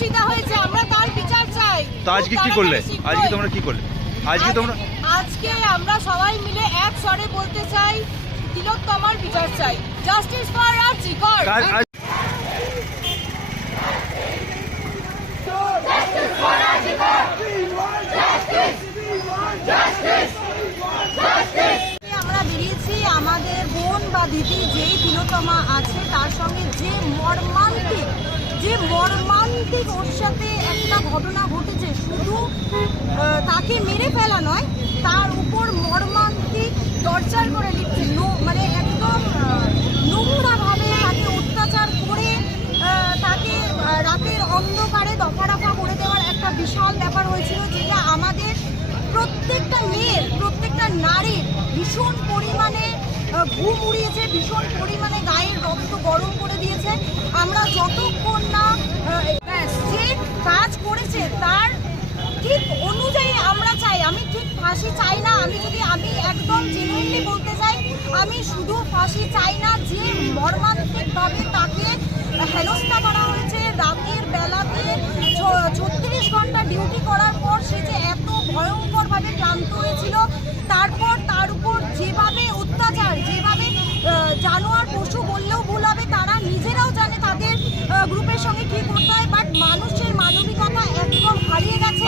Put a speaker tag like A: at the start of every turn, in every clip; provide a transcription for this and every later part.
A: ধর্ষিতা হয়েছে আমরা তার বিচার চাই।
B: তো আজকে কি করলে? আজকে তোমরা কি করলে? আজকে তোমরা
A: আজকে আমরা সবাই মিলে এক স্বরে বলতে চাই তিলোত্তমার বিচার চাই। জাস্টিস ফর আমরা বেরিয়েছি আমাদের বোন বা দিদি যেই তিলোত্তমা আছে তার সঙ্গে যে মর্মান্তিক যে মর্মান্তিক ওর সাথে একটা ঘটনা ঘটেছে। শুধু তাকে মেরে ফেলা নয়, তার উপর মর্মান্তিক টর্চার করে নো মানে একদম নোংরাভাবে তাকে অত্যাচার করে তাকে রাতের অন্ধকারে দফা রফা করে দেওয়ার একটা বিশাল ব্যাপার হয়েছিল যেটা আমাদের প্রত্যেকটা মেয়ের, প্রত্যেকটা নারীর ভীষণ পরিমাণে ঘুম উড়িয়েছে, ভীষণ পরিমাণে গায়ের রক্ত গরম করে দিয়েছে আমরা যতক্ষণ না আহ, ব্যাস, যে কাজ করেছে তার ঠিক অনুযায়ী আমরা চাই আমি ঠিক ফাঁসি চাই না। আমি যদি আমি একদম জেনুইনলি বলতে চাই, আমি শুধু ফাঁসি চাই না, যে মর্মান্তিকভাবে তাকে হেনস্থা করা হয়েছে, রাতের বেলাতে ছত্রিশ ঘণ্টা ডিউটি করার পর সে যে এত ভয়ঙ্করভাবে ক্লান্ত হয়েছিল, তারপর তার উপর যেভাবে অত্যাচার, যেভাবে জানোয়ার পশু বললেও ভুল হবে, তারা নিজেরাও জানে তাদের গ্রুপের সঙ্গে কী করতে হয় বাট মানুষের মানবিকতা একদম হারিয়ে গেছে।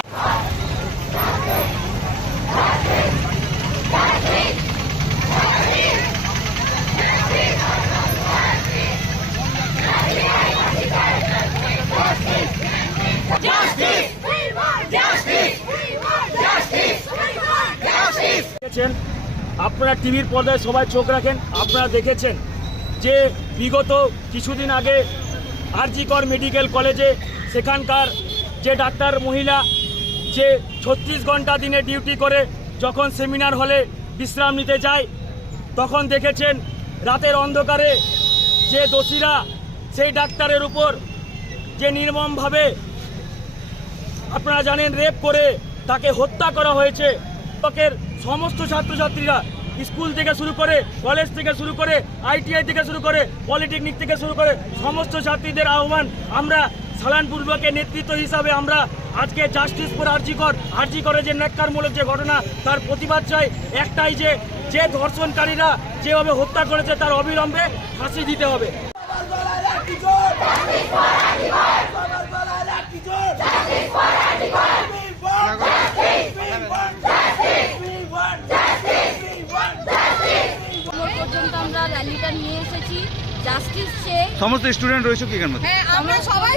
C: দেখেছেন? আপনারা টিভির পর্দায় সবাই চোখ রাখেন, আপনারা দেখেছেন যে বিগত কিছুদিন আগে আরজিকর মেডিকেল কলেজে সেখানকার যে ডাক্তার মহিলা, যে ছত্রিশ ঘণ্টা দিনে ডিউটি করে যখন সেমিনার হলে বিশ্রাম নিতে যায়, তখন দেখেছেন রাতের অন্ধকারে যে দোষীরা সেই ডাক্তারের উপর যে নির্মমভাবে আপনারা জানেন, রেপ করে তাকে হত্যা করা হয়েছে। শিক্ষকের সমস্ত ছাত্রছাত্রীরা স্কুল থেকে শুরু করে কলেজ থেকে শুরু করে আইটিআই থেকে শুরু করে পলিটেকনিক থেকে শুরু করে সমস্ত ছাত্রীদের আহ্বান, আমরা সালানপূর্বকের নেতৃত্ব হিসাবে আমরা আজকে জাস্টিস ফর আরজিকর আরজিকরের যে ন্যাক্কারমূলক যে ঘটনা, তার প্রতিবাদ চাই। একটাই যে যে ধর্ষণকারীরা যেভাবে হত্যা করেছে তার অবিলম্বে ফাঁসি দিতে হবে।
D: পর্যন্ত আমরা র্যালিটা নিয়ে এসেছি। জাস্টিস চেয়ে
B: সমস্ত স্টুডেন্ট রয়েছে কি এখানে
A: হ্যাঁ আমরা সবাই